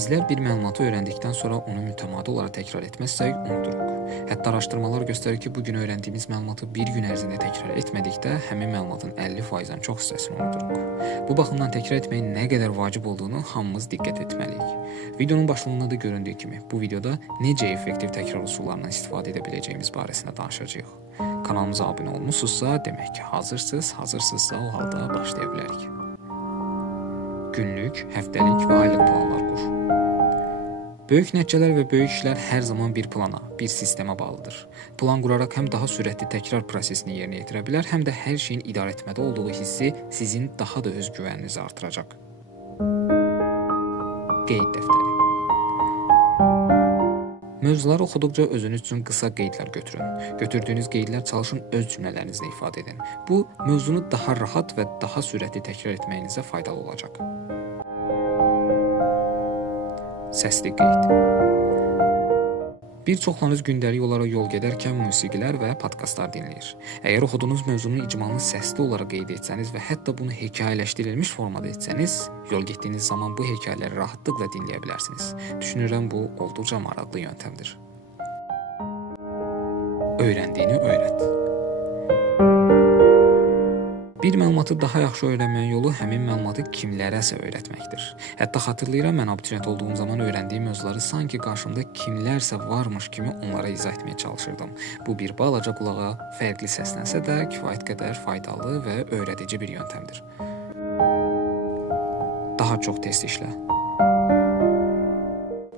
Bizlər bir məlumatı öyrəndikdən sonra onu mütəmadi olaraq təkrar etməzsək unuduruq. Hətta araşdırmalar göstərir ki, bugün öyrəndiyimiz məlumatı bir gün ərzində təkrar etmədikdə həmin məlumatın 50%-dən çox hissəsini unuduruq. Bu baxımdan təkrar etməyin nə qədər vacib olduğunu hamımız diqqət etməliyik. Videonun başlığında da göründüyü kimi, bu videoda necə effektiv təkrar üsullarından istifadə edə biləcəyimiz barəsində danışacağıq. Kanalımıza abunə olmusunuzsa, demək ki, hazırsınızsa o halda başlaya bilərik. Günlük, həftəlik və aylıq planlar qur. Böyük nəticələr və böyük işlər hər zaman bir plana, bir sistemə bağlıdır. Plan quraraq həm daha sürətli təkrar prosesini yerinə yetirə bilər, həm də hər şeyin idarə etmədə olduğu hissi sizin daha da öz güvəninizi artıracaq. Qeyd dəftəri. Mövzuları oxuduqca özünüz üçün qısa qeydlər götürün. Götürdüyünüz qeydlər çalışın öz cümlələrinizdə ifadə edin. Bu, mövzunu daha rahat və daha sürətli təkrar etməyinizə faydalı olacaq. Səsli qeyd. Bir çoxlarınız gündəlik olaraq yol gedərkən musiqilər və podkastlar dinləyir. Əgər oxuduğunuz mövzunun icmalını səsli olaraq qeyd etsəniz və hətta bunu hekayələşdirilmiş formada etsəniz, yol getdiyiniz zaman bu hekayələri rahatlıqla dinləyə bilərsiniz. Düşünürəm bu olduqca maraqlı yöntəmdir. Öyrəndiyini öyrət. Bir məlumatı daha yaxşı öyrənməyin yolu həmin məlumatı kimlərəsə öyrətməkdir. Hətta xatırlayıram, mən abituriyent olduğum zaman öyrəndiyim mövzuları sanki qarşımda kimlərsə varmış kimi onlara izah etməyə çalışırdım. Bu bir balaca qulağa fərqli səslənsə də kifayət qədər faydalı və öyrədici bir yöntəmdir. Daha çox test işlə.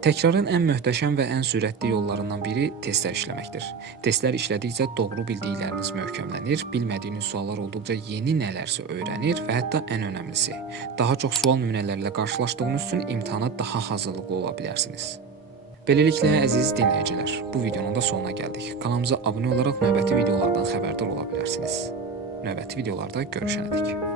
Təkrarın ən möhtəşəm və ən sürətli yollarından biri testlər işləməkdir. Testlər işlədikcə doğru bildikləriniz möhkəmlənir, bilmədiyiniz suallar olduqca yeni nələrsə öyrənir və hətta ən önəmlisi, daha çox sual nümunələrlə qarşılaşdığınız üçün imtahana daha hazırlıqlı ola bilərsiniz. Beləliklə, əziz dinləyicilər, bu videonun da sonuna gəldik. Kanalımıza abunə olaraq növbəti videolardan xəbərdar ola bilərsiniz. Növbəti videolarda görüşənədək.